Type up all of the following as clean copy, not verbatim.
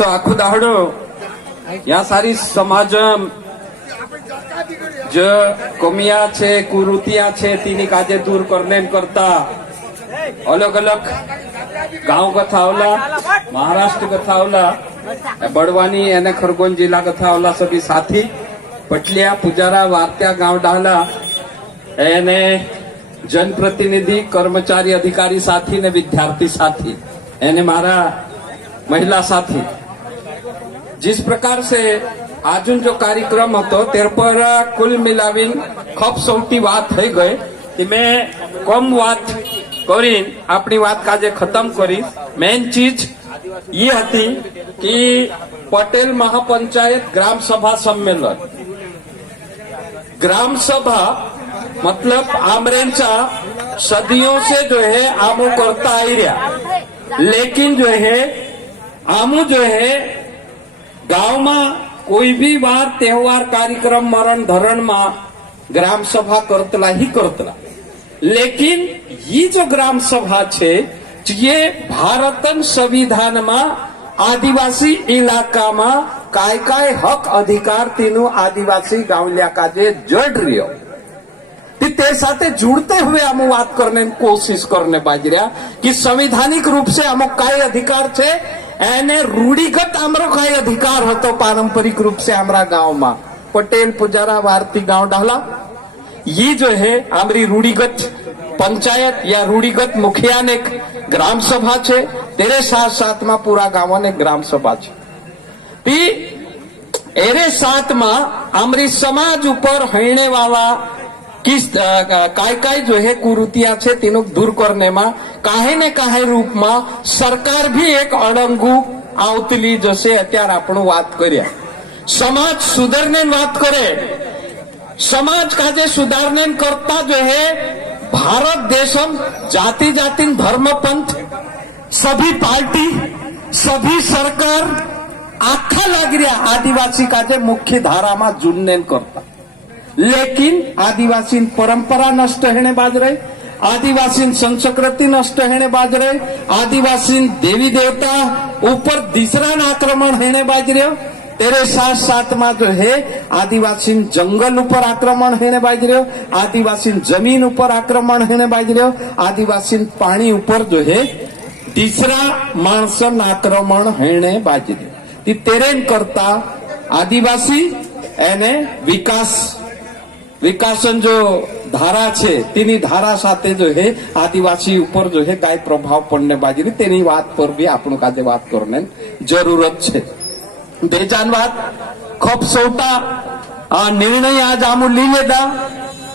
सो आखो दाहडो या सारी समाज जो कमिया छे कुरूतिया छे तीनी काजे दूर करने करता अलग अलग गांव कथा आवला महाराष्ट्र कथा आवला बड़वानी एने खरगोन जिला कथा आवला सभी साथी पटलिया पुजारा वार्त्या गांव डाला एने जनप्रतिनिधि कर्मचारी अधिकारी साथी ने विद्यार्थी साथी एने मारा महिला साथी जिस प्रकार से आज जो कार्यक्रम હતો તેર પર કુલ મિલાવીને ખૂબ સૌથી વાત થઈ ગઈ કે મેં કમ વાત કરી આપણી વાત કાજે ખતમ કરી મેન ચીજ એ હતી કે પટેલ મહાપંચાયત ગ્રામ સભા સંમેલન ग्राम सभा मतलब आमरेंचा सदियों से जो है आमू करता आई रहा लेकिन जो है आमू जो है गांव में कोई भी बार त्योहार कार्यक्रम मरण धरण में ग्राम सभा करतला ही करतला लेकिन ये जो ग्राम सभा छे ये भारतन संविधान में आदिवासी इलाका में काय काय हक अधिकार तीनों आदिवासी गांवलिया का जे जड़ रियो ते साथे जुड़ते हुए हम बात करने की कोशिश करने बाजरिया कि संवैधानिक रूप से हम काय अधिकार छे एने रूढ़िगत हमरो काय अधिकार होतो पारंपरिक रूप से हमारा गांव में पटेल पुजारा वार्ती गांव डाला ये जो है हमारी रूढ़िगत पंचायत या रूढ़िगत मुखिया ने ग्राम सभा छे तेरे साथ साथ में पूरा गांव ने ग्राम सभा छे एरे साथ में हमारी समाज ऊपर हईने वाला किस काय काय जो है कुरूतिया छे तीनों दूर करने में काहे ने काहे रूप में सरकार भी एक अड़ंगू आवतली जैसे अत्यार आपणु बात कर्या समाज सुधरने बात करे समाज काजे सुधारने करता जो है भारत देशम जाति जाति धर्म पंथ सभी पार्टी सभी सरकार आखा लग रहा आदिवासी काजे मुख्य धारा में जुड़ने करता लेकिन आदिवासी परंपरा नष्ट होने बाज रहे आदिवासी संस्कृति नष्ट होने बाज रहे आदिवासी देवी देवता ऊपर तीसरा आक्रमण होने बाज रहे तेरे साथ साथ में जो है आदिवासी जंगल ऊपर आक्रमण होने बाज रहे आदिवासी जमीन ऊपर आक्रमण होने बाज रहे आदिवासी पानी ऊपर जो है तीसरा माणसन आक्रमण होने बाज रहे तेरे करता आदिवासी एने विकासन जो धारा छे तेनी धारा साथे जो है आदिवासी ऊपर जो है काय प्रभाव पड़ने बाजरी तेनी बात पर भी आपन काजे बात करने जरूरत छे बेजान बात खूब सोटा निर्णय आज आमू ली लेदा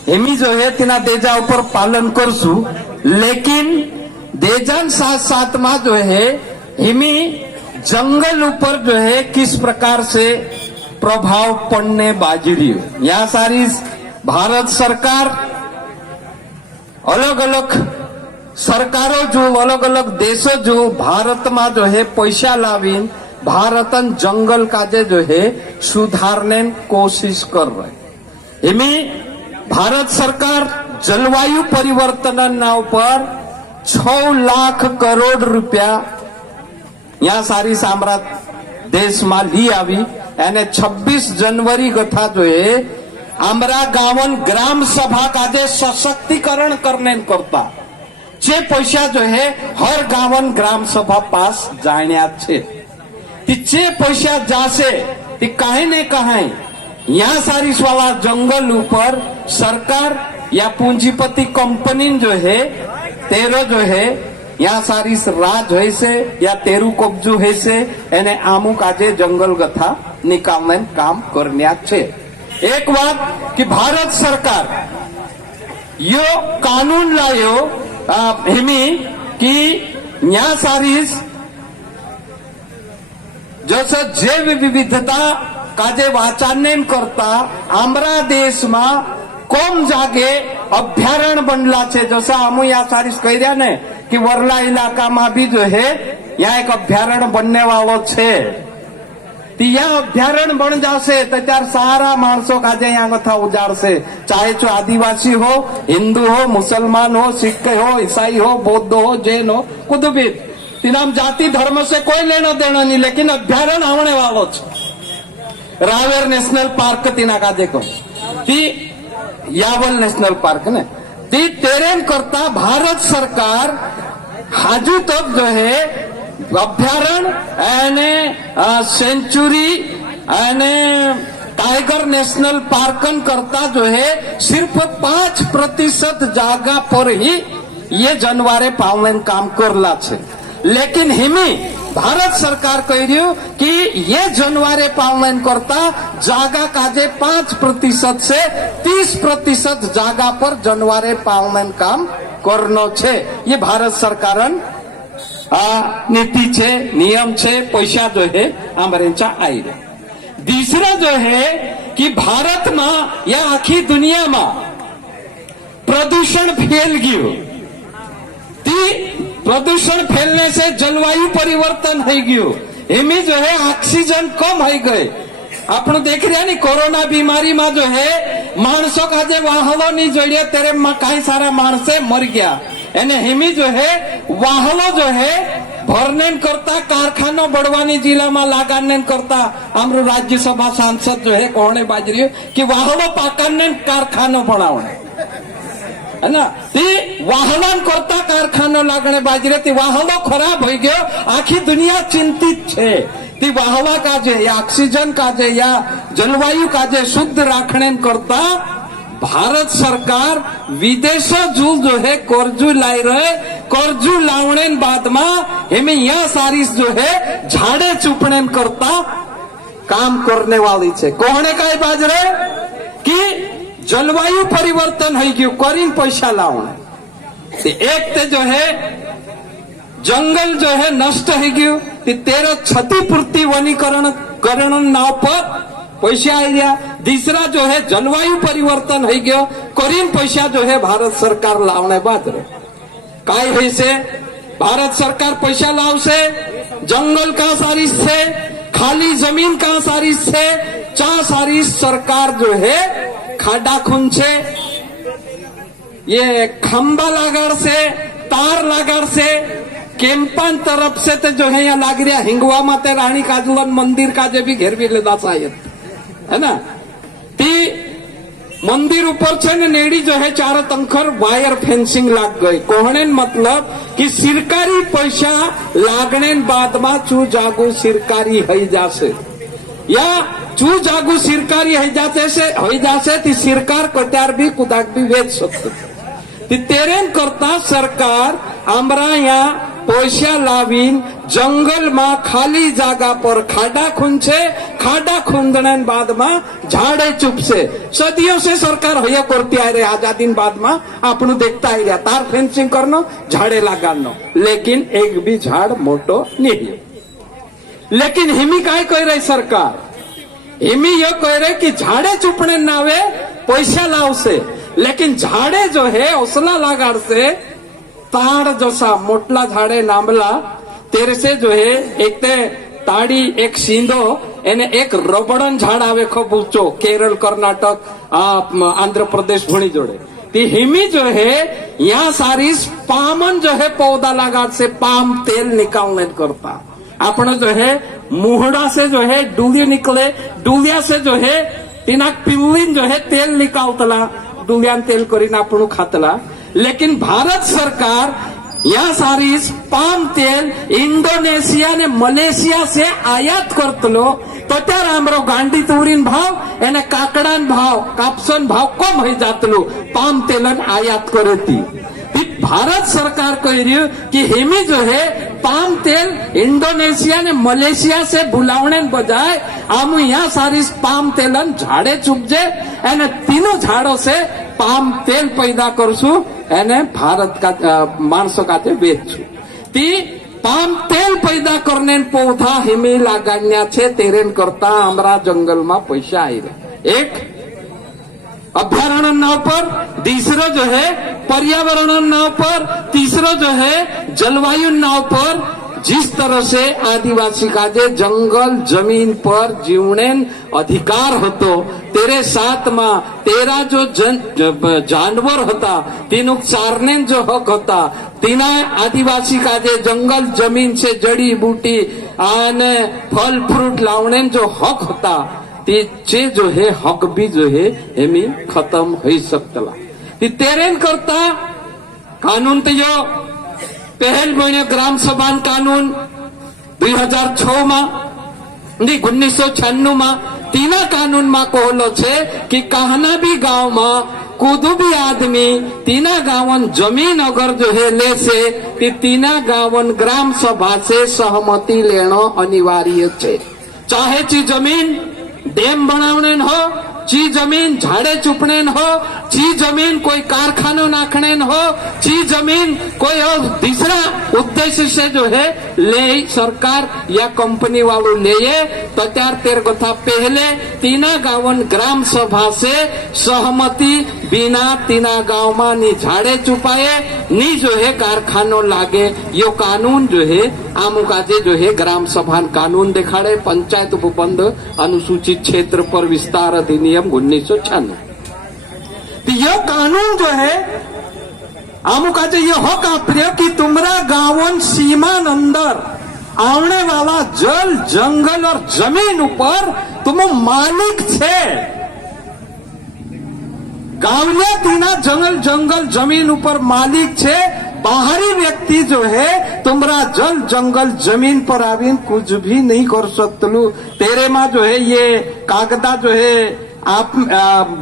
हेमी जो है तेना देजा ऊपर पालन करसु लेकिन देजान साथ साथ में जो है हेमी जंगल ऊपर जो है किस प्रकार से प्रभाव पड़ने बाजरी यहाँ सारी भारत सरकार अलग अलग सरकारों जो अलग अलग देशों जो भारत में जो है पैसा लावी भारतन जंगल काजे जो है सुधारने कोशिश कर रहे इमी भारत सरकार जलवायु परिवर्तन ना ऊपर 6 लाख करोड़ रुपया यहाँ सारी साम्राज्य देश में ली आवी एने 26 जनवरी कथा जो है आमरा गावन ग्राम सभा का जे सशक्तिकरण करने करता जे पैसा जो है हर गावन ग्राम सभा पास जाने छे जे पैसा जासे ती काहे ने कहा यहाँ सारी वाला जंगल ऊपर सरकार या पूंजीपति कंपनी जो है तेरो जो है यहाँ सारी राज है से या तेरू कब्जू है से एने आमू काजे जंगल गथा निकालने काम करने छे एक बात कि भारत सरकार यो कानून लायो हिमी कि यहाँ सारी जैसे जैव विविधता काजे वाचाने करता आमरा देश में कम जागे अभ्यारण्य बनला छे जैसा हम यहाँ सारी कही रहा ने कि वरला इलाका में भी जो है यहाँ एक अभ्यारण्य बनने वालों छे यहाँ अभ्यारण्य बन जासे तो त्यार सारा माणसों काजे यहाँ कथा उजाड़ से चाहे जो आदिवासी हो हिंदू हो मुसलमान हो सिख हो ईसाई हो बौद्ध हो जैन हो कुछ भी तिनाम जाति धर्म से कोई लेना देना नहीं, लेकिन अभ्यारण्य आवने वालों छे। रावेर नेशनल पार्क तिना का देखो ती यावल नेशनल पार्क ने ती तेरेन करता भारत सरकार हाजू तक जो है अभ्यारण्य અને सेंचुरी અને टाइगर नेशनल पार्कन करता जो है सिर्फ 5% जागा पर ही ये जानवरे पालन काम करला छे। लेकिन हिमी भारत सरकार कह रही कि ये जानवरे पालन करता जागा काजे 5% से 30% जागा पर जानवरे पालन काम करनो छे। ये भारत सरकारन नीति छे, नियम छे, पैसा जो है आमरेंचा आई रहे। दूसरा जो है कि भारत में या आखी दुनिया में प्रदूषण फैल गयो। प्रदूषण फैलने से जलवायु परिवर्तन हो गयो। एमी जो है ऑक्सीजन कम हो गए। आपण देख रहा नहीं कोरोना बीमारी में जो है मानसों का जो वाहनों नहीं जोड़िया तेरे में कई सारा मानसे मर गया। एने हेमी जो है वाहनों जो है भरने करता कारखानों बड़वानी जिला में लगाने करता हमरो राज्यसभा सांसद जो है कहने बाज रही कि वाहनों पाकने कारखानों बनावने है ना। ती वाहन करता कारखानों लागने बाज रही वाहनों खराब हो गयो। आखी दुनिया चिंतित छे ती वाहवा काजे या ऑक्सीजन काजे या जलवायु काजे शुद्ध राखने करता भारत सरकार विदेशों जो है कर्जू लाई रहे। कर्जू लावने बाद में हमें यह सारी जो है झाड़े चुपने करता काम करने वाली छे। कहने का बाज रहे कि जलवायु परिवर्तन हो गयो करीन पैसा लावने। एक ते जो है जंगल जो है नष्ट हो गयो तेरा क्षतिपूर्ति वनीकरण करण नाव पर पैसा आ गया। दूसरा जो है जलवायु परिवर्तन हो गयो करीन पैसा जो है भारत सरकार लावने बाद रे काय है से भारत सरकार पैसा लाव से जंगल का सारी से खाली जमीन का सारी से चा सारी सरकार जो है खाडा खून से ये खंबा लगाड़ से तार लगाड़ से केम्पन तरफ से तो जो है यहाँ लाग रहा हिंगवा माते रानी काजलन मंदिर का जो भी घेर भी लेदा शायद है ना। ती मंदिर ऊपर छे ने नेड़ी जो है चारों तंखर वायर फेंसिंग लाग गई। कहने मतलब कि सरकारी पैसा लागने बाद में चू जागू सरकारी हो जासे या चू जागू सरकारी हो जासे ती सरकार कट्यार भी कुदाक भी वेच सकते। तेरेन करता सरकार आमरा यहाँ पैसा लावीन जंगल में खाली जागा पर खाडा खूंचे। खाडा खूंदने बाद में झाड़े चुप से सदियों से सरकार होया करती आ रही। आजादी बाद में आपनु देखता ही रहा तार फेंसिंग करनो झाड़े लगानो लेकिन एक भी झाड़ मोटो नहीं। लेकिन हिमी काय कह रही सरकार हिमी ये कह रहे कि झाड़े चुपने नावे पैसा लाव से लेकिन झाड़े जो है हौसला लगाड़ से ताड़ जसा मोटला झाड़े नामला तेरे से जो है एक ते ताड़ी एक सींधो एने एक रबड़न झाड़ आवे खूब ऊंचो केरल कर्नाटक आंध्र प्रदेश भूणी जोड़े ती हिमी जो है यहाँ सारी पामन जो है पौधा लगा से पाम तेल निकालने करता। अपना जो है मुहड़ा से जो है डूलिया निकले डूलिया से जो है तिना पिल्लिन जो है तेल निकालतला डूलियान तेल करीने आपनु खातला। लेकिन भारत सरकार यहाँ सारी पाम तेल इंडोनेशिया ने मलेशिया से आयात करतलो तो त्यार आमरो गांडी तुरीन भाव एने काकड़ान भाव कापसन भाव कम हो जातलो पाम तेलन आयात करती। भारत सरकार कह रही है कि हेमी जो है पाम तेल इंडोनेशिया ने मलेशिया से बुलावने बजाय हम यहाँ सारी पाम तेलन झाड़े चुपजे एने तीनों झाड़ों से पाम तेल पैदा करसु एने भारत का मानसों का बेचू। ती पाम तेल पैदा करने पौधा हेमी लगान्या छे तेरेन करता हमारा जंगल में पैसा आई रहे। एक अभ्यारण्य नाव पर दूसरा जो है पर्यावरण नाव पर तीसरा जो है जलवायु नाव पर जिस तरह से आदिवासी का जे जंगल जमीन पर जीवने अधिकार होतो तेरे साथ में तेरा जो जानवर होता तीनों चारने जो हक होता तीना आदिवासी का जे जंगल जमीन से जड़ी बूटी आने फल फ्रूट लावने जो हक होता ते जो है हक भी जो है हेमी खत्म हो सकतला ती तेरेन करता कानून तो यो पहल महीने ग्राम सभा कानून 2006 में 1996 में तीना कानून में कहलो छे कि कहना भी गांव में कोदो भी आदमी तीना गावन जमीन अगर जो है ले से कि तीना गावन ग्राम सभा से सहमति लेना अनिवार्य छे। चाहे ची जमीन डेम बनावने हो, ची जमीन झाड़े चुपने हो, ची जमीन कोई कारखानो नाखने हो, ची जमीन कोई और दूसरा उद्देश्य से जो है ले सरकार या कंपनी वालों ले तो त्यार तेर कथा पहले तीना गावन ग्राम सभा से सहमति बिना तीना गांव में नी झाड़े चुपाए नी जो है कारखानो लागे यो कानून जो है आमुकाजे जो है ग्राम सभा कानून दिखाड़े पंचायत उपबंध अनुसूचित क्षेत्र पर विस्तार अधिनियम 1996। तो यह कानून जो है आमुकाजे ये हक आप्रिय कि तुम्हारा गांवन सीमा अंदर आने वाला जल जंगल और जमीन ऊपर तुम मालिक छे। गांवने तीना जंगल जमीन ऊपर मालिक छे। बाहरी व्यक्ति जो है तुम्हारा जल जंगल जमीन पर आवीन कुछ भी नहीं कर सकतलू। तेरे में जो है ये कागदा जो है आप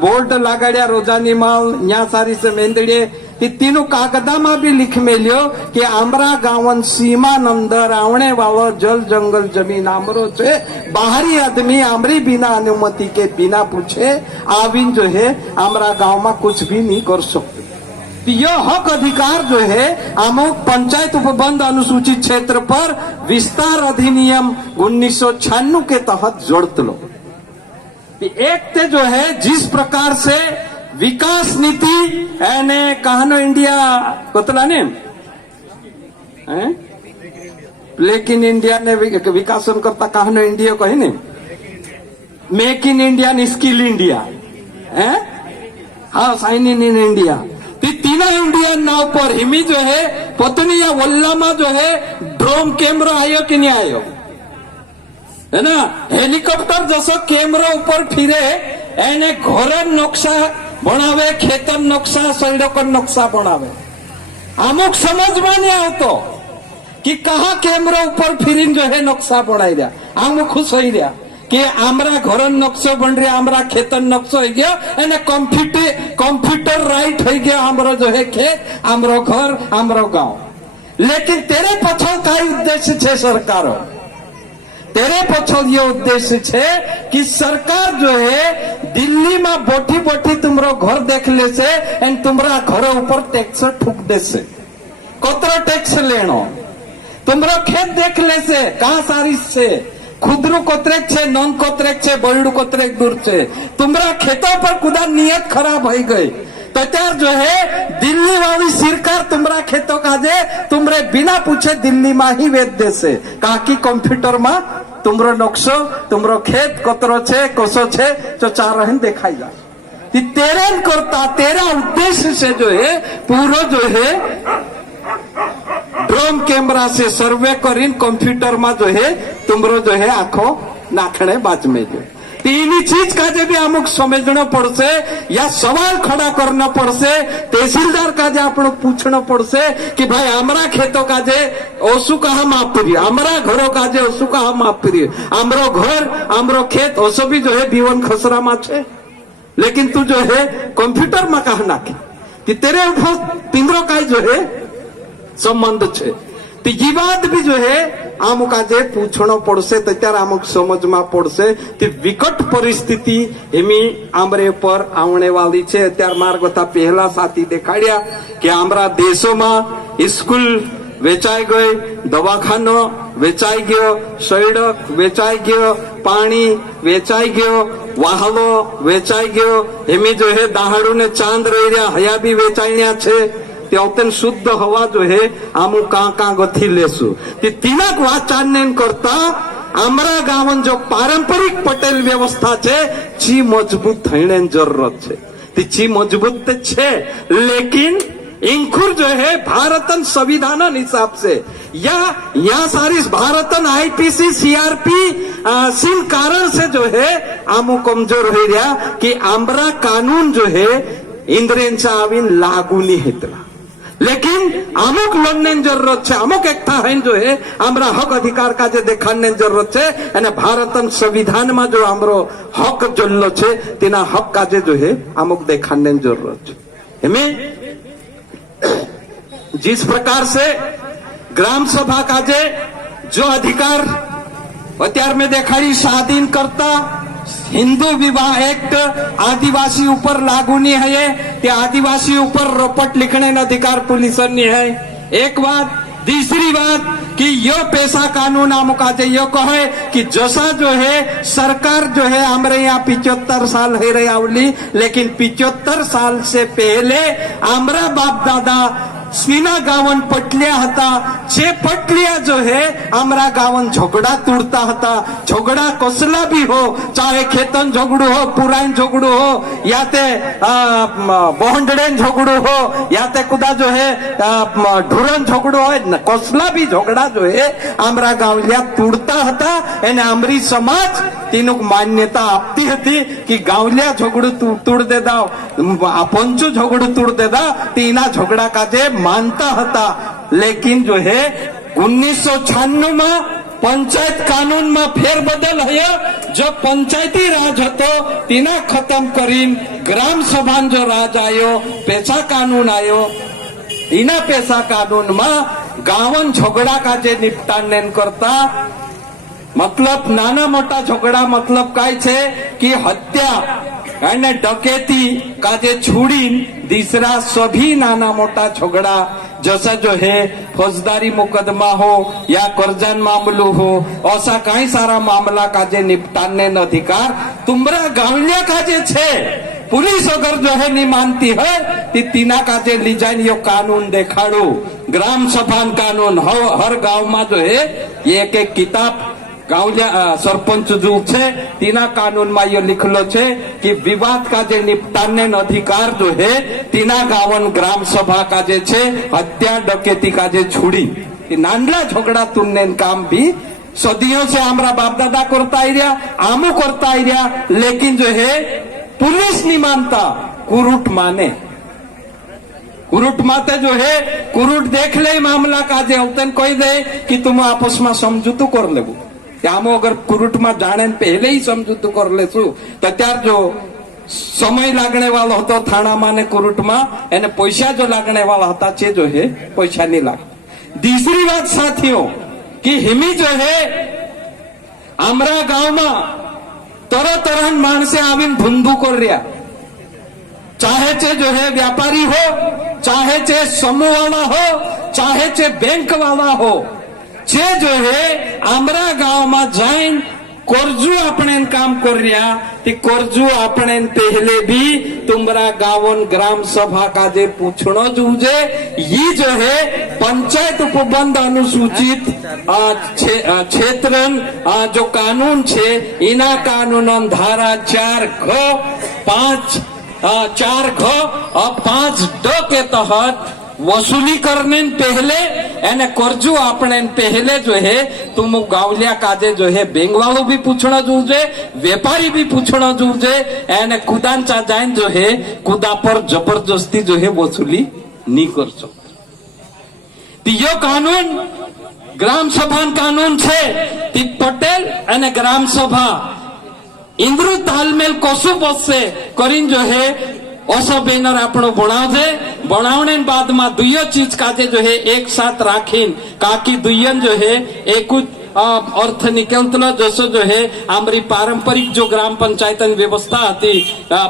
बोर्ड लगाड़िया रोजानी माल यहाँ सारी से मेंदड़िए कि तीनों कागदा में भी लिख में लियो कि आमरा गावन सीमा अंदर आने वाला जल जंगल जमीन आमरो छे। बाहरी आदमी आमरी बिना अनुमति के बिना पूछे आविन जो है आमरा गांव में कुछ भी नहीं कर सकते। यह हक अधिकार जो है अमुक पंचायत उपबंध अनुसूचित क्षेत्र पर विस्तार अधिनियम 1996 के तहत जोड़त लो। एक ते जो है जिस प्रकार से विकास नीति एने कहनो इंडिया कोतला ने प्लेक इन इंडिया ने विकासन करता कहनो इंडिया कही ने make in India skill India है हाँ साइन इन इंडिया तीना इंडिया नाव पर हिमी जो है पत्नी या वल्ला में जो है ड्रोन कैमरा आयो कि नहीं आयो है ना। हेलिकॉप्टर जसो कैमरा ऊपर फिरे एने घर नक्शा बनावे खेतर नक्शा सड़क नक्शा बनावे अमुक समझ में नहीं आवतो कि कहा कैमरा ऊपर फिरीन जो है नक्शा बनाई दिया आम खुश हो गया कि आमरा घर नक्शो बन रहा आमरा खेतर नक्शो हो गया एने कंप्यूटर राइट हो गया आमरो जो है खेत आमरो घर आमरो गांव। लेकिन तेरे पछो का उद्देश्य छे सरकार तेरे पछो ये उद्देश्य छे कि सरकार जो है दिल्ली में बोटी बोटी तुम्हारो घर देख ले से एंड तुम्हारा घर ऊपर टैक्स ठुक दे से कोतरो टैक्स लेनो तुम्हारो खेत देख ले से कहा सारी से खुदरू कोतरेक छे नॉन कोतरेक छे बड़ू कोतरेक दूर छे तुम्हारा खेतों पर कुदा नियत खराब हो गई तो त्यार जो है दिल्ली वाली सरकार तुम्हारा खेतों का जे तुम्हारे बिना पूछे दिल्ली में ही वेच दे से कहा कि कंप्यूटर में तुमरो नक्शो तुमरो खेत कोतरो छे कोसो छे तो चार रहन दिखाई जा तेरे करता तेरा उद्देश्य से जो है पूरा जो है ड्रोन कैमरा से सर्वे करीन कंप्यूटर में जो है तुमरो जो है आंखों नाखने बाज में जो तीन चीज का जे भी अमुक समझना पड़से या सवाल खड़ा करना पड़से तहसीलदार का जे आप पूछना पड़से कि भाई हमारा खेतों का जे ओसु कहा माप रही हमारा घरों का जे ओसु कहा माप रही आमरो घर आमरो खेत ओसो भी जो है बीवन खसरा में छे लेकिन तू जो है कंप्यूटर में कहा नाखे कि तेरे ऊपर तिंद्रो का जो है संबंध छे तो ये बात भी जो है आमुका जे पूछनो पड़से तो त्यार आमुक समझ में पड़से कि विकट परिस्थिति हेमी आमरे पर आने वाली छे। त्यार मार्ग था पहला साथी देखाड़िया कि आमरा देशों में स्कूल वेचाई गई दवाखानो वेचाई गयो सड़क वेचाई गयो पानी वेचाई गयो वाहलो वेचाई गयो हेमी जो है दाहाड़ू ने चांद रही हया भी वेचाइया छे तेवतेन शुद्ध हवा जो है आमु का गथी लेसु ते तिनाक वाचान्यन करता आमरा गावन जो पारंपरिक पटेल व्यवस्था छे ची मजबूत थईने जरूरत छे ती ची मजबूत ते छे लेकिन इंखुर जो है भारतन संविधान हिसाब से या सारी भारतन आईपीसी सीआरपी सिन कारण से जो है आमु कमजोर हो रहा कि आमरा कानून जो है इंद्रेंचा आवीन लागू नहीं हेतला लेकिन अमुक लड़ने जरूरत है अमुक एकता है जो है आमरा हक अधिकार का जे देखाने जरूरत है અને भारतन संविधान में जो आमरो हक जल्लो छे तेना हक का जे जो है अमुक देखाने जरूरत है हमें जिस प्रकार से ग्राम सभा का जो अधिकार अत्यार में देखाड़ी स्वाधीन करता हिंदू विवाह एक्ट आदिवासी ऊपर लागू नहीं है ते आदिवासी ऊपर रपट लिखने का अधिकार पुलिस नहीं है एक बात दूसरी बात कि यो पैसा कानून आमुका यो कहे कि जैसा जो है सरकार जो है हमारे यहाँ 75 साल है रही आवली लेकिन 75 साल से पहले हमारा बाप दादा स्वीना गावन पटलिया हता जे पटलिया जो है हमारा गावन झगड़ा तोड़ता हता झगड़ा कसला भी हो चाहे खेतन झगड़ू हो पुरान झगड़ू हो या ते बोहंडड़ेन झगड़ू हो या ते कुदा जो है ढूरन झगड़ू हो कसला भी झगड़ा जो है हमारा गावलिया तोड़ता हता एने अमरी समाज तीनों मान्यता आपती हती कि गावलिया झगड़ू तोड़ दे दाओ पंचो झगड़ू तोड़ दे दा तीना झगड़ा का जे मानता हता लेकिन जो है 1996 में पंचायत कानून में फेरबदल है जो पंचायती राज हतो तीना खत्म करीन ग्राम सभा जो राज आयो पैसा कानून आयो इना पैसा कानून में गावन झगड़ा का जे निपटान करता मतलब नाना मोटा झगड़ा मतलब काय छे कि हत्या અને डकैती का जे छुड़ी दूसरा सभी नाना मोटा झगड़ा जैसा जो है फौजदारी मुकदमा हो या कर्जन मामलो हो ऐसा कई सारा मामला का जे निपटाने अधिकार तुम्हारा गावलिया का जे छे पुलिस अगर जो है नहीं मानती है तो तीना का जे लीजाइन यो कानून देखाड़ो ग्राम सभा कानून हर गांव में जो है ये एक किताब गावलिया सरपंच जो छे तीना कानून में ये लिखलो छे कि विवाद का जे निपटाने अधिकार जो है तीना गावन ग्राम सभा का जे छे हत्या डकैती का जे छुड़ी नानला झगड़ा तुलने काम भी सदियों से हमारा बाप दादा करता ही रहा आमू करता ही रहा लेकिन जो है पुलिस नहीं मानता कुरूट माने कुरूट माते जो है कुरूट देख ले मामला का जे अवतन कोई दे कि तुम आपस में समझूतू कर लेबू आमो अगर कुरूट में जाने पहले ही समझूतू कर लेसु तो त्यार जो समय लागने वाला होता थाना माने कुरूट में एने पैसा जो लागने वाला होता छे जो है पैसा नहीं लाग दूसरी बात साथियों कि हिमी जो है हमारा गांव में तरह तरह मानसे आवीन धुंधु कर रिया चाहे चे जो है व्यापारी हो चाहे चे समूह वाला हो चाहे चे बैंक वाला हो जे जो है आमरा गांव में जाइन कोरजू अपने काम कर रहा कोरजू अपने पहले भी तुम्हारा गावन ग्राम सभा का जे पूछनो जूझे ये जो है पंचायत उपबंध अनुसूचित क्षेत्रन जो कानून छे इना कानून धारा 4(ग)(5) के तहत वसूली करने पहले एने कर्जू अपने पहले जो है तुम गावलिया काजे जो है बैंक वालों भी पूछना जूझे व्यापारी भी पूछना जूझे एने कुदान चा जाए जो है कुदा पर जबरदस्ती जो है वसूली नहीं कर सकते यो कानून ग्राम सभा कानून छे ती पटेल एने ग्राम सभा इंद्रु तालमेल कसु बससे करीन जो है ओसो बैनर आपनो बनावजे बनावने बाद में दुयो चीज काजे जो है एक साथ राखीन काकी दुयन जो है एक अर्थ निकलतलो जसो जो है हमारी पारंपरिक जो ग्राम पंचायत व्यवस्था थी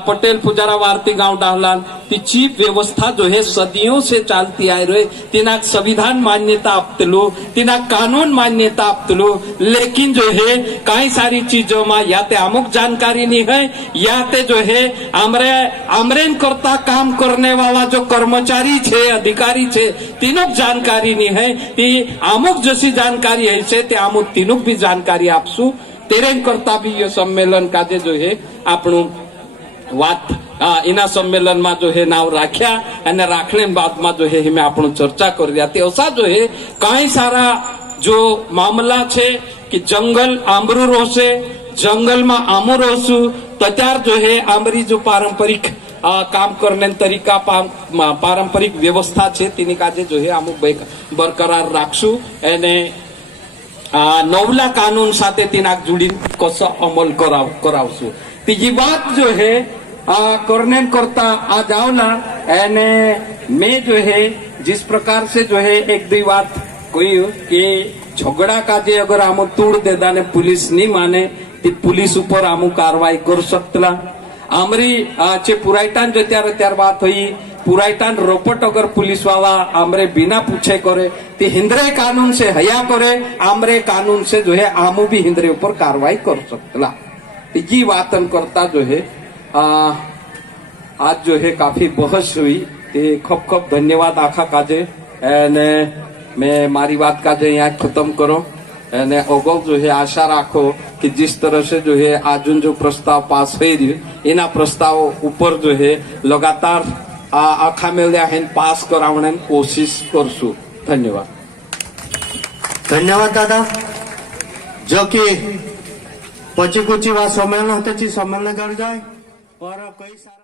पटेल पुजारा वार्ती गांव डाहलान तिची व्यवस्था जो है सदियों से चालती आ रही, तिना संविधान मान्यता आपतलो, तिना कानून मान्यता आपतलो, लेकिन जो है कई सारी चीजों में या ते अमुक जानकारी नहीं है, या ते जो है आमरेन करता काम करने वाला जो कर्मचारी छे, अधिकारी छे, तीनों जानकारी नहीं है, ती अमुक जैसी जानकारी है से ते अमुक तीनों भी जानकारी आपसू, तेरे करता भी ये सम्मेलन का जो है આપણું વાત એના સંમેલનમાં जो है नाव राख्या અને રાખને બાદમાં जो है અમે આપણું चर्चा कर રહ્યા તે असा जो है कई सारा जो मामला छे कि जंगल आंबरू रोसे, जंगल में आमू रोसू, त्यार जो है आमरी जो पारंपरिक काम करने तरीका पारंपरिक व्यवस्था छे तेनी काजे जो है अमुक बरकरार राखशू અને नवला कानून साथे तेना जुड़ी कसो अमल करावशू। तीजी बात जो है करने करता आ जाओला एने मैं जो है जिस प्रकार से जो है एक दो बात कोई कि झगड़ा का जे अगर आम तोड़ देदा ने पुलिस नहीं माने ती पुलिस ऊपर आम कार्रवाई कर सकतला। आमरी चे पुरायटान जो त्यार बात हुई पुरायटान रोपट अगर पुलिस वाला आमरे बिना पूछे करे ती हिंद्रे कानून से हया करे, आमरे कानून से जो है आमू भी हिंद्रे ऊपर कार्रवाई कर सकतला। तीजी वातन करता जो है आज जो है काफी बहस हुई, ते खूब खूब धन्यवाद आखा काजे ने मैं मारी बात काजे यहाँ खत्म करो ने अगल जो है आशा राखो कि जिस तरह से जो है आज जो प्रस्ताव पास हो रही एना प्रस्ताव ऊपर जो है लगातार आखा मेल्या है पास करावने कोशिश करसू। धन्यवाद। धन्यवाद दादा। जो कि पची कुची वा सम्मेलन होते सम्मेलन कर जाए और कई सारा